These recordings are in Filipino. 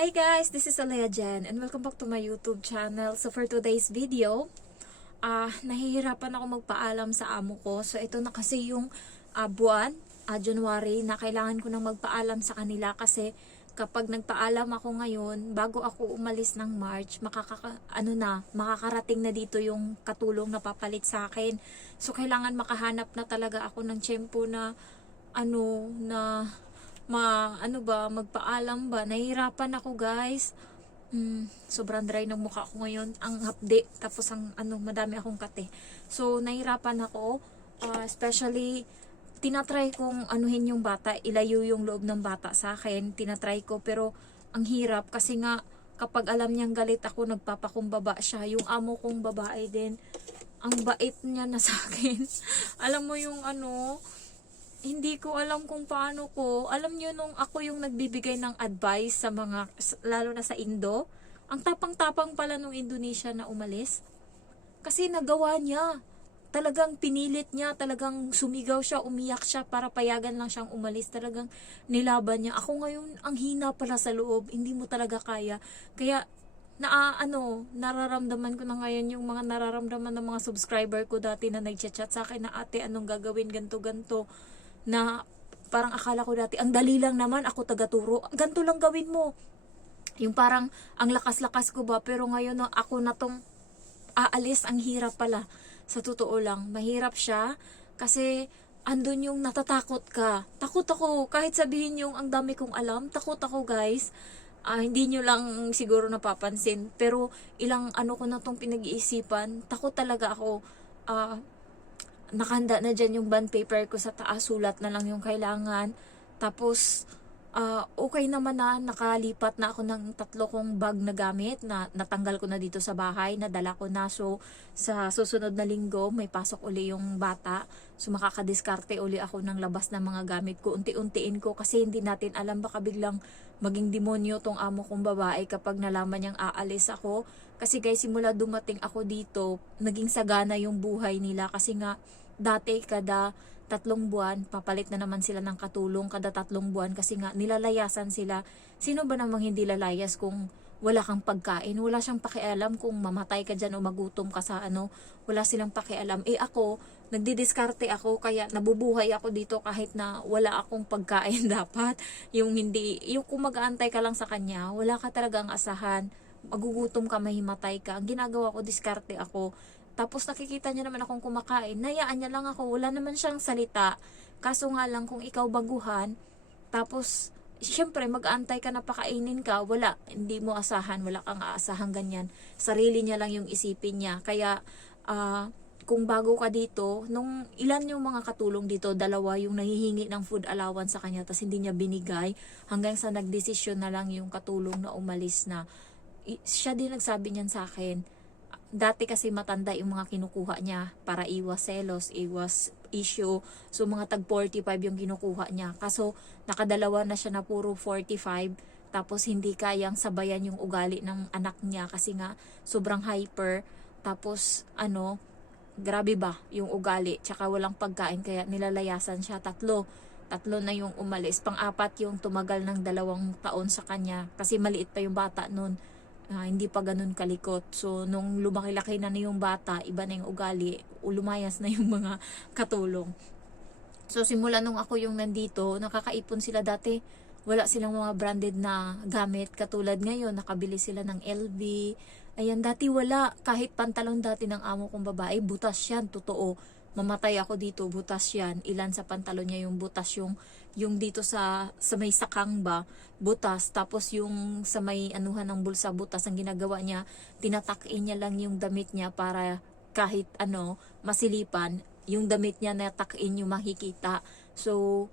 Hi guys, this is Alea Jen and welcome back to my YouTube channel. So for today's video, nahihirapan ako magpaalam sa amo ko. So ito na kasi yung buwan, January, na kailangan ko nang magpaalam sa kanila kasi kapag nagpaalam ako ngayon, bago ako umalis ng March, makakarating na dito yung katulong na papalit sa akin. So kailangan makahanap na talaga ako ng tiyempo na magpaalam ba. Nahihirapan ako guys. Sobrang dry ng mukha ko ngayon. Ang hapde. Tapos madami akong kate. So, nahihirapan ako. Especially, tinatry kong anuhin yung bata. Ilayo yung loob ng bata sa akin. Tinatry ko. Pero, ang hirap. Kasi nga, kapag alam niyang galit ako, nagpapakumbaba siya. Yung amo kong babae din. Ang bait niya na sa akin. Alam mo yung hindi ko alam kung paano ko. Alam niyo nung ako yung nagbibigay ng advice sa mga, lalo na sa Indo, ang tapang-tapang pala nung Indonesia na umalis. Kasi nagawa niya. Talagang pinilit niya, talagang sumigaw siya, umiyak siya para payagan lang siyang umalis. Talagang nilaban niya. Ako ngayon, ang hina pala sa loob. Hindi mo talaga kaya. Kaya, nararamdaman ko na ngayon yung mga nararamdaman ng mga subscriber ko dati na nagchat-chat sa akin na ate, anong gagawin, ganto-ganto. Na parang akala ko dati, ang dali lang naman, ako tagaturo, ganito lang gawin mo. Yung parang, ang lakas-lakas ko ba, pero ngayon na ako na tong aalis, ang hirap pala. Sa totoo lang, mahirap siya, kasi andun yung natatakot ka. Takot ako, kahit sabihin yung ang dami kong alam, takot ako guys. Hindi nyo lang siguro napapansin, pero ilang ko na tong pinag-iisipan, takot talaga ako. Nakahanda na dyan yung bond paper ko sa taas, sulat na lang yung kailangan. Tapos, okay naman na, nakalipat na ako ng 3 kong bag na gamit, na natanggal ko na dito sa bahay, nadala ko na. So, sa susunod na linggo, may pasok uli yung bata. So, makakadiskarte uli ako ng labas ng mga gamit ko. Unti-untiin ko kasi hindi natin alam, baka biglang maging demonyo tong amo kong babae kapag nalaman niyang aalis ako. Kasi guys, simula dumating ako dito, naging sagana yung buhay nila kasi nga, dati kada 3 buwan, papalit na naman sila ng katulong kada 3 buwan kasi nga nilalayasan sila. Sino ba namang hindi lalayas kung wala kang pagkain? Wala siyang pakialam kung mamatay ka dyan o magutom ka sa wala silang pakialam. Ako, nagdidiskarte ako kaya nabubuhay ako dito kahit na wala akong pagkain dapat. Yung kung mag-aantay ka lang sa kanya, wala ka talagang asahan. Magugutom ka, mahimatay ka. Ang ginagawa ko, diskarte ako. Tapos nakikita niya naman akong kumakain, nayaan niya lang ako, wala naman siyang salita. Kaso nga lang kung ikaw baguhan, tapos syempre mag-aantay ka na pakainin ka, wala, hindi mo asahan, wala kang aasahan ganyan. Sarili niya lang yung isipin niya. Kaya kung bago ka dito, nung ilan yung mga katulong dito, 2 yung nahihingi ng food allowance sa kanya, tapos hindi niya binigay, hanggang sa nagdesisyon na lang yung katulong na umalis na. Siya din nagsabi niyan sa akin. Dati kasi matanda yung mga kinukuha niya para iwas selos, iwas issue. So mga tag 45 yung kinukuha niya. Kaso nakadalawa na siya na puro 45. Tapos hindi kayang sabayan yung ugali ng anak niya kasi nga sobrang hyper. Tapos grabe ba yung ugali. Tsaka walang pagkain kaya nilalayasan siya. 3 na yung umalis. Pang-4 yung tumagal ng 2 taon sa kanya. Kasi maliit pa yung bata nun. Hindi pa ganun kalikot. So, nung lumaki-laki na yung bata, iba na yung ugali, lumayas na yung mga katulong. So, simula nung ako yung nandito, nakakaipon sila dati. Wala silang mga branded na gamit. Katulad ngayon, nakabili sila ng LV. Ayan, dati wala. Kahit pantalon dati ng amo kong babae, butas yan, totoo. Mamatay ako dito, butas yan. Ilan sa pantalon niya yung butas, yung dito sa may sakang ba, butas. Tapos yung sa may anuhan ng bulsa, butas. Ang ginagawa niya, tinatakin niya lang yung damit niya para kahit masilipan, yung damit niya natakin yung makikita. So,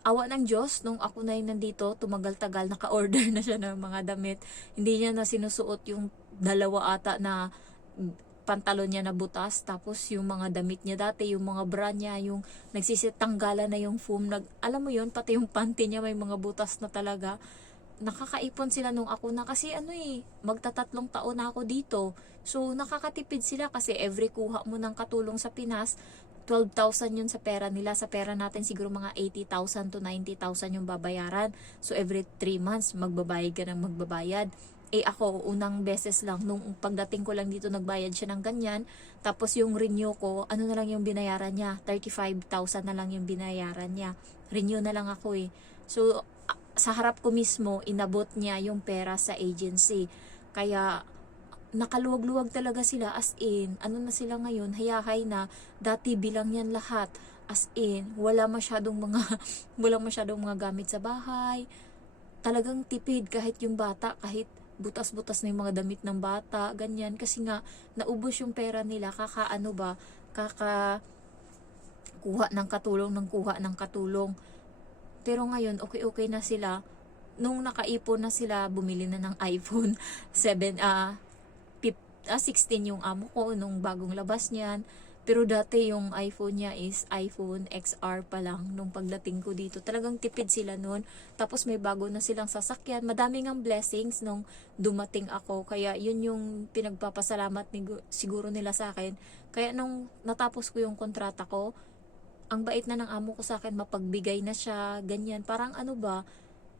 awa ng Diyos, nung ako na yung nandito, tumagal-tagal, naka-order na siya ng mga damit. Hindi niya na sinusuot yung 2 ata na pantalon niya na butas, tapos yung mga damit niya dati, yung mga bra niya, yung nagsisitanggalan na yung foam, alam mo yun, pati yung panty niya may mga butas na talaga. Nakakaipon sila nung ako na kasi magta-3 taon na ako dito. So nakakatipid sila kasi every kuha mo ng katulong sa Pinas, 12,000 yun sa pera nila. Sa pera natin siguro mga 80,000 to 90,000 yung babayaran. So every 3 months magbabayad ka ng magbabayad. Eh ako, unang beses lang, nung pagdating ko lang dito nagbayad siya ng ganyan. Tapos yung renew ko, ano na lang yung binayaran niya? 35,000 na lang yung binayaran niya. Renew na lang ako eh. So sa harap ko mismo, inabot niya yung pera sa agency. Kaya nakaluwag-luwag talaga sila, as in, ano na sila ngayon, hayahay na, dati bilang yan lahat, as in, wala masyadong mga, wala masyadong mga gamit sa bahay, talagang tipid kahit yung bata, kahit butas-butas na yung mga damit ng bata, ganyan, kasi nga, naubos yung pera nila, kakaano ba, kuha ng katulong ng kuha ng katulong. Pero ngayon, okay-okay na sila, nung nakaipon na sila, bumili na ng iPhone 7, 16 yung amo ko nung bagong labas niyan. Pero dati yung iPhone niya is iPhone XR pa lang nung pagdating ko dito. Talagang tipid sila noon. Tapos may bago na silang sasakyan. Madami ngang blessings nung dumating ako. Kaya yun yung pinagpapasalamat siguro nila sa akin. Kaya nung natapos ko yung kontrata ko, ang bait na ng amo ko sa akin, mapagbigay na siya, ganyan. Parang ano ba,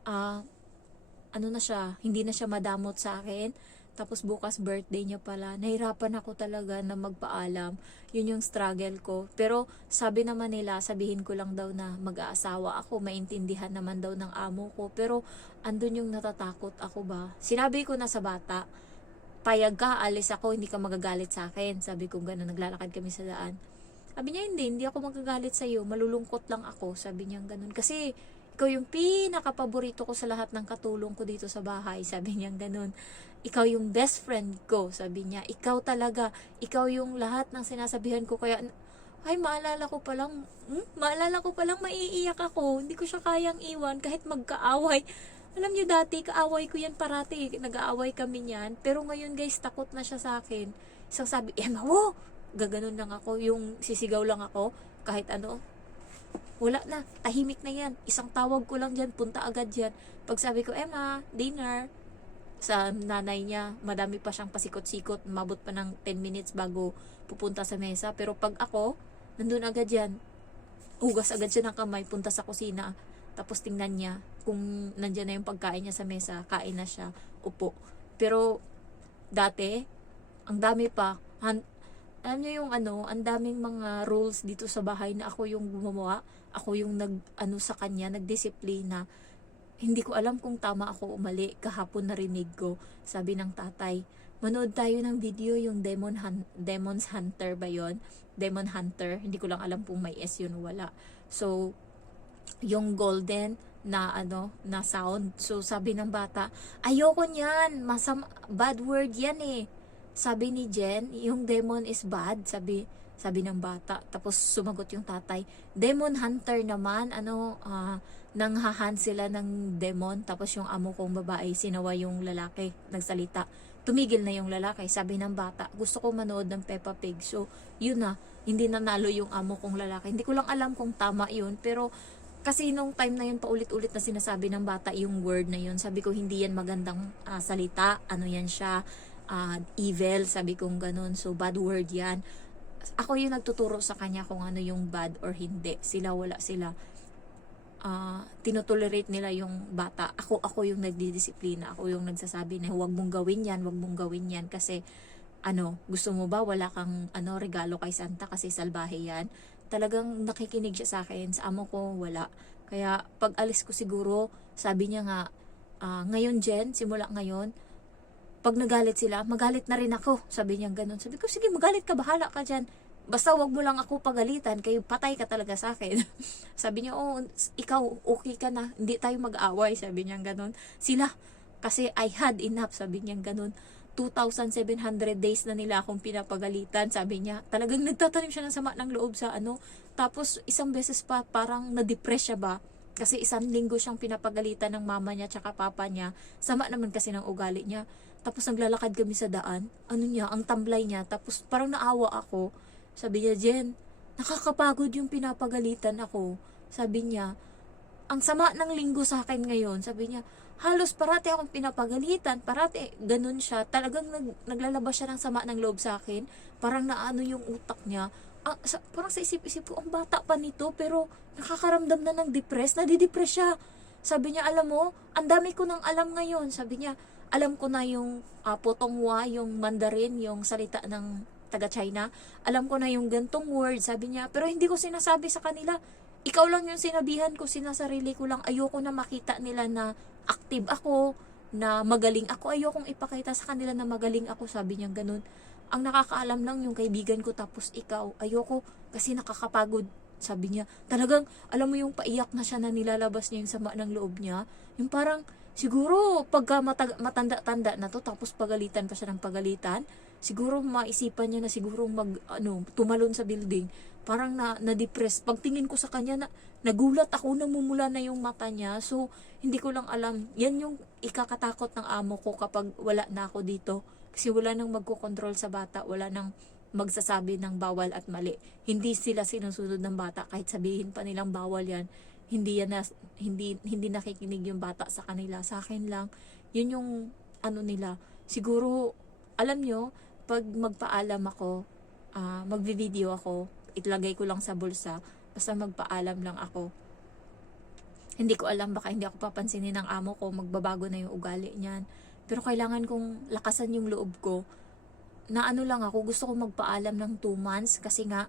ano na siya, hindi na siya madamot sa akin. Tapos bukas birthday niya pala. Nahirapan ako talaga na magpaalam. Yun yung struggle ko. Pero sabi naman nila, sabihin ko lang daw na mag-aasawa ako. Maintindihan naman daw ng amo ko. Pero andun yung natatakot ako ba. Sinabi ko na sa bata, payag ka, alis ako, hindi ka magagalit sa akin. Sabi ko gano'n, naglalakad kami sa daan. Sabi niya, hindi ako magagalit sa'yo. Malulungkot lang ako. Sabi niya gano'n. Kasi ikaw yung pinaka-paborito ko sa lahat ng katulong ko dito sa bahay. Sabi niya gano'n. Ikaw yung best friend ko, sabi niya. Ikaw talaga, ikaw yung lahat ng sinasabihan ko. Kaya, ay, maalala ko palang maiiyak ako. Hindi ko siya kayang iwan kahit magkaaway. Alam niyo dati, kaaway ko yan parati. Nag-aaway kami niyan. Pero ngayon guys, takot na siya sa akin. Isang sabi, Emma, wo! Gaganon lang ako. Yung sisigaw lang ako. Kahit ano, wala na. Tahimik na yan. Isang tawag ko lang dyan, punta agad dyan. Pag sabi ko, Emma, dinner, sa nanay niya, madami pa siyang pasikot-sikot, mabot pa ng 10 minutes bago pupunta sa mesa. Pero pag ako, nandun agad yan, hugas agad siya ng kamay, punta sa kusina, tapos tingnan niya kung nandyan na yung pagkain niya sa mesa, kain na siya, upo. Pero dati, ang dami pa, alam niyo yung ano, ang daming mga rules dito sa bahay na ako yung gumawa, ako yung sa kanya, nagdisiplina. Hindi ko alam kung tama ako o mali. Kahapon narinig ko, sabi ng tatay, manood tayo ng video yung Demon's Hunter ba yon? Demon Hunter. Hindi ko lang alam kung may S yun o wala. So, yung golden na na sound. So, sabi ng bata, ayoko niyan. Bad word yan eh. Sabi ni Jen, yung demon is bad. Sabi ng bata. Tapos sumagot yung tatay, Demon Hunter naman, nanghahan sila ng demon. Tapos yung amo kong babae, sinawa yung lalaki, nagsalita. Tumigil na yung lalaki. Sabi ng bata, gusto ko manood ng Peppa Pig. So, yun na, hindi nanalo yung amo kong lalaki. Hindi ko lang alam kung tama yun, pero kasi nung time na yun, paulit-ulit na sinasabi ng bata yung word na yun. Sabi ko, hindi yan magandang salita. Ano yan siya? Evil. Sabi kong ganun. So, bad word yan. Ako yung nagtuturo sa kanya kung ano yung bad or hindi. Wala sila. Tinotolerate nila yung bata. Ako yung nagdidisiplina. Ako yung nagsasabi na huwag mong gawin yan, huwag mong gawin yan. Kasi, gusto mo ba wala kang regalo kay Santa kasi salbahe yan? Talagang nakikinig siya sa akin. Sa amo ko, wala. Kaya, pag alis ko siguro, sabi niya nga, ngayon Jen, simula ngayon, pag nagalit sila, magalit na rin ako. Sabi niya ganun. Sabi ko, sige, magalit ka, bahala ka dyan. Basta wag mo lang ako pagalitan, kayo patay ka talaga sa akin. Sabi niya, ikaw, okay ka na, hindi tayo mag-away. Sabi niya ganun. Sila, kasi I had enough, sabi niya ganun. 2,700 days na nila akong pinapagalitan, sabi niya. Talagang nagtatanim siya ng sama ng loob sa Tapos, isang beses pa, parang na-depress siya ba? Kasi 1 linggo siyang pinapagalitan ng mama niya tsaka papa niya. Sama naman kasi ng ugali niya. Tapos naglalakad kami sa daan. Ang tamblay niya. Tapos parang naawa ako. Sabi niya, Jen, nakakapagod yung pinapagalitan ako. Sabi niya, ang sama ng linggo sa akin ngayon. Sabi niya, halos parati akong pinapagalitan. Parati, ganun siya. Talagang naglalabas siya ng sama ng loob sa akin. Parang naano yung utak niya. parang sa isip-isip ko, ang bata pa nito, pero nakakaramdam na ng nadidepress siya. Sabi niya, alam mo, ang dami ko nang alam ngayon. Sabi niya, alam ko na yung Putonghua, yung Mandarin, yung salita ng taga-China. Alam ko na yung gantong word, sabi niya. Pero hindi ko sinasabi sa kanila. Ikaw lang yung sinabihan ko, sinasarili ko lang. Ayoko na makita nila na active ako, na magaling ako. Ayokong ipakita sa kanila na magaling ako, sabi niya ganun. Ang nakakaalam lang yung kaibigan ko, tapos ikaw. Ayoko kasi nakakapagod, sabi niya. Talagang, alam mo yung paiyak na siya, na nilalabas niya yung sama ng loob niya. Yung parang, siguro, pagka matanda-tanda na to, tapos pagalitan pa siya ng pagalitan, siguro maisipan niya na siguro tumalon sa building. Parang na-depress. Pagtingin ko sa kanya, nagulat ako, namumula na yung mata niya. So, hindi ko lang alam. Yan yung ikakatakot ng amo ko kapag wala na ako dito. Kasi wala nang magkokontrol sa bata, wala nang magsasabi ng bawal at mali. Hindi sila sinusunod ng bata, kahit sabihin pa nilang bawal yan. Hindi nakikinig yung bata sa kanila. Sa akin lang, yun yung nila. Siguro, alam nyo, pag magpaalam ako, magvi-video ako, itlagay ko lang sa bulsa, basta magpaalam lang ako. Hindi ko alam, baka hindi ako papansinin ng amo ko, magbabago na yung ugali niyan. Pero kailangan kong lakasan yung loob ko. Na lang ako, gusto ko magpaalam ng 2 months kasi nga,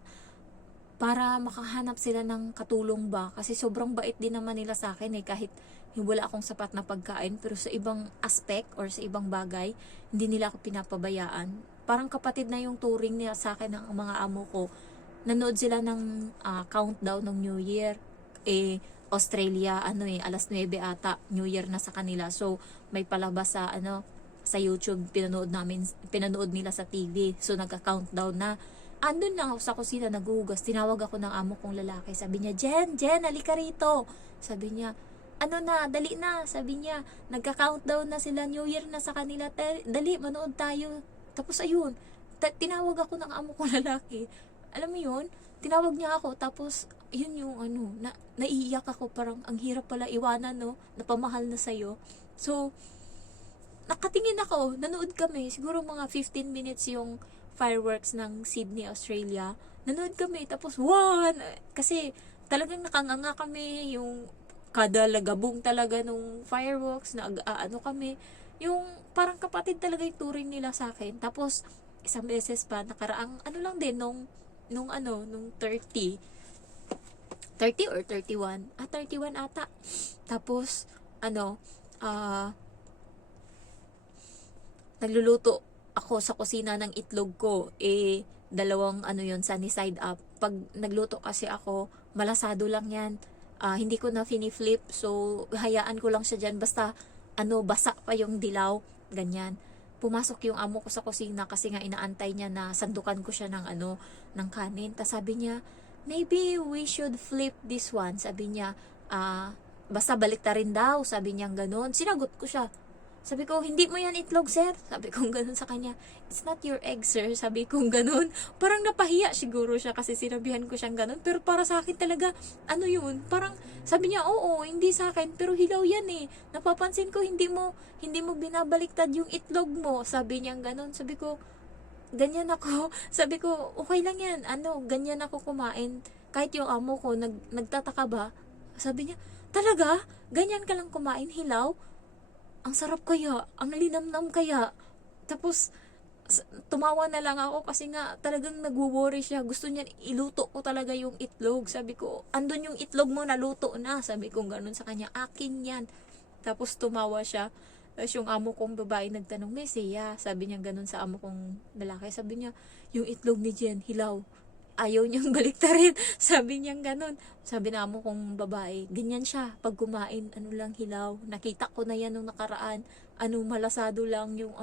para makahanap sila ng katulong ba. Kasi sobrang bait din naman nila sa akin kahit wala akong sapat na pagkain. Pero sa ibang aspect or sa ibang bagay, hindi nila ako pinapabayaan. Parang kapatid na yung touring nila sa akin ng mga amo ko. Nanood sila ng countdown ng New Year. Australia, alas 9 ata, New Year na sa kanila. So, may palabas sa YouTube, pinanood nila sa TV. So, nagka-countdown na. Andun lang ako sa kusina, naghuhugas. Tinawag ako ng amo kong lalaki. Sabi niya, Jen, halika rito. Sabi niya, dali na. Sabi niya, nagka-countdown na sila, New Year na sa kanila. Dali, manood tayo. Tapos ayun, tinawag ako ng amo kong lalaki. Alam mo yun, tinawag niya ako, tapos yun yung naiiyak ako, parang ang hirap pala iwanan, no, napamahal na sa'yo. So, nakatingin ako, nanood kami, siguro mga 15 minutes yung fireworks ng Sydney, Australia. Nanood kami, tapos kasi talagang nakanganga kami, yung kada lagabong talaga nung fireworks, kami, yung parang kapatid talaga yung touring nila sa akin. Tapos, isang beses pa, nakaraang, lang din, nung 30 or 31. 31 ata. Tapos, nagluluto ako sa kusina ng itlog ko. Dalawang sunny side up. Pag nagluto kasi ako, malasado lang yan. Hindi ko na fini-flip. So, hayaan ko lang siya dyan. Basta, basa pa yung dilaw. Ganyan. Pumasok yung amo ko sa kusina kasi nga inaantay niya na sandukan ko siya ng kanin. Tapos sabi niya, maybe we should flip this one. Sabi niya, basta baliktarin daw. Sabi niya gano'n. Sinagot ko siya. Sabi ko, hindi mo yan itlog, sir. Sabi ko gano'n sa kanya. It's not your egg, sir. Sabi ko gano'n. Parang napahiya siguro siya kasi sinabihan ko siyang gano'n. Pero para sa akin talaga, yun? Parang sabi niya, oo, hindi sa akin. Pero hilaw yan Napapansin ko, hindi mo binabaliktad yung itlog mo. Sabi niya gano'n. Sabi ko, ganyan ako. Sabi ko, okay lang yan. Ganyan ako kumain. Kahit yung amo ko, nagtataka ba? Sabi niya, talaga? Ganyan ka lang kumain, hilaw? Ang sarap kaya, ang linamnam kaya. Tapos, tumawa na lang ako kasi nga talagang nagwo-worry siya. Gusto niya iluto ko talaga yung itlog. Sabi ko, andun yung itlog mo, naluto na. Sabi ko ganun sa kanya, akin yan. Tapos tumawa siya. Tapos yung amo kong babae nagtanong, Mesiya, sabi niya ganun sa amo kong lalaki. Sabi niya, yung itlog ni Jen, hilaw. Ayaw niyang baliktarin. Sabi niya ganun. Sabi na amo kong babae, ganyan siya. Pag kumain, lang hilaw. Nakita ko na yan nung nakaraan. Malasado lang yung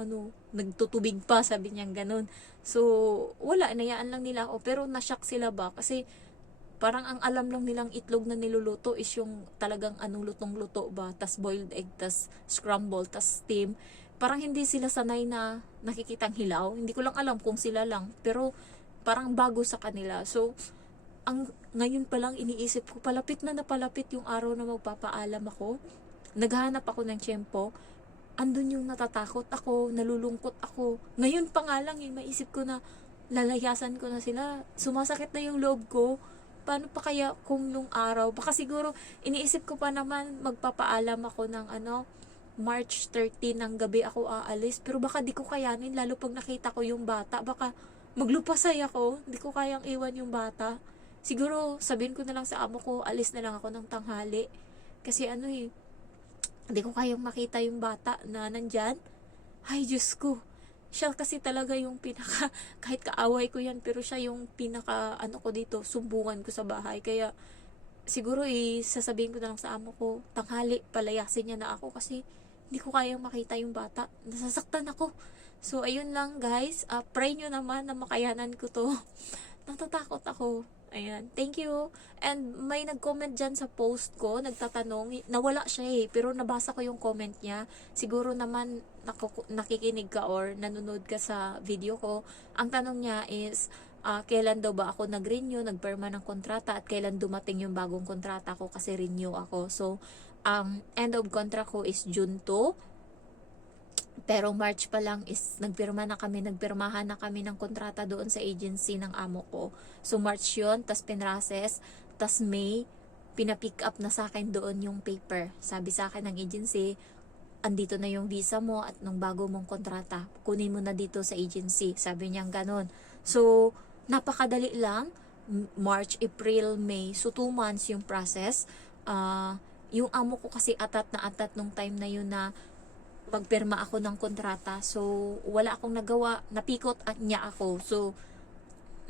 nagtutubig pa. Sabi niya ganun. So, wala. Nayaan lang nila ako. Pero nashock sila ba? Kasi parang ang alam lang nilang itlog na niluluto is yung talagang lutong-luto ba. Tas boiled egg, tas scramble, tas steam. Parang hindi sila sanay na nakikitang hilaw. Hindi ko lang alam kung sila lang. Pero parang bago sa kanila. So, ngayon pa lang iniisip ko, palapit yung araw na magpapaalam ako. Naghahanap ako ng tiyempo. Andun yung natatakot ako, nalulungkot ako. Ngayon pa nga lang maisip ko na, lalayasan ko na sila. Sumasakit na yung loob ko. Paano pa kaya kung nung araw? Baka siguro, iniisip ko pa naman, magpapaalam ako ng March 13 ng gabi ako aalis. Pero baka di ko kayanin, lalo pag nakita ko yung bata. Baka maglupasay ako. Di ko kayang iwan yung bata. Siguro, sabihin ko na lang sa amo ko, alis na lang ako ng tanghali. Kasi hindi ko kayang makita yung bata na nandyan. Ay, Diyos ko. Siya kasi talaga yung pinaka, kahit kaaway ko yan, pero siya yung pinaka, ko dito, sumbungan ko sa bahay. Kaya, siguro sasabihin ko na lang sa amo ko, tanghali, palayasin niya na ako kasi hindi ko kayang makita yung bata. Nasasaktan ako. So, ayun lang guys. Pray nyo naman na makayanan ko to. Natatakot ako. Ayan. Thank you. And may nag-comment dyan sa post ko, nagtatanong, nawala siya pero nabasa ko yung comment niya. Siguro naman nakikinig ka or nanonood ka sa video ko. Ang tanong niya is, kailan daw ba ako nag-renew, nagperma ng kontrata at kailan dumating yung bagong kontrata ko kasi renew ako. So, ang end of contract ko is June 2. Pero March pa lang is nagpirmahan na kami ng kontrata doon sa agency ng amo ko. So March yun, tas pinrases, tas May, pinapick up na sa akin doon yung paper. Sabi sa akin ng agency, andito na yung visa mo at nung bago mong kontrata, kunin mo na dito sa agency. Sabi niya ganon. So, napakadali lang. March, April, May. So, 2 months yung process. Yung amo ko kasi atat na atat nung time na yun na pagpirma ako ng kontrata. So, wala akong nagawa. Napikot niya ako. So,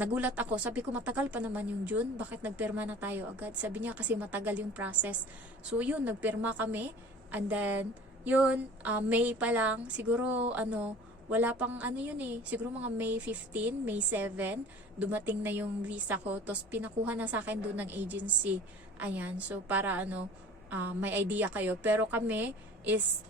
nagulat ako. Sabi ko, matagal pa naman yung June. Bakit nagpirma na tayo agad? Sabi niya, kasi matagal yung process. So, yun, nagpirma kami. And then, yun, May pa lang. Siguro, wala pang yun siguro mga May 15, May 7, dumating na yung visa ko. Tapos, pinakuha na sa akin doon ng agency. Ayan. So, para may idea kayo. Pero kami is,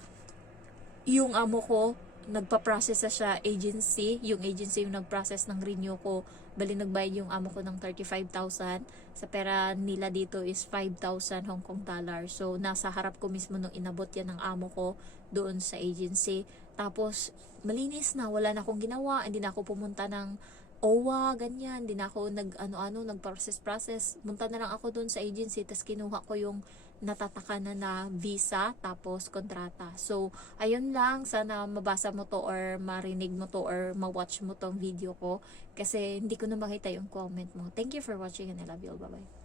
yung amo ko, nagpa-process na siya agency. Yung agency yung nag-process ng renew ko. Bali nagbayad yung amo ko ng 35,000. Sa pera nila dito is 5,000 Hong Kong dollar. So, nasa harap ko mismo nung inabot yan ng amo ko doon sa agency. Tapos, malinis na. Wala na akong ginawa. Hindi na ako pumunta ng OWA, ganyan. Hindi na ako nag-process. Munta na lang ako doon sa agency. Tapos, kinuha ko yung natataka na visa tapos kontrata. So, ayun lang. Sana mabasa mo to or marinig mo to or ma-watch mo tong video ko kasi hindi ko na makita yung comment mo. Thank you for watching and I love you all. Bye-bye.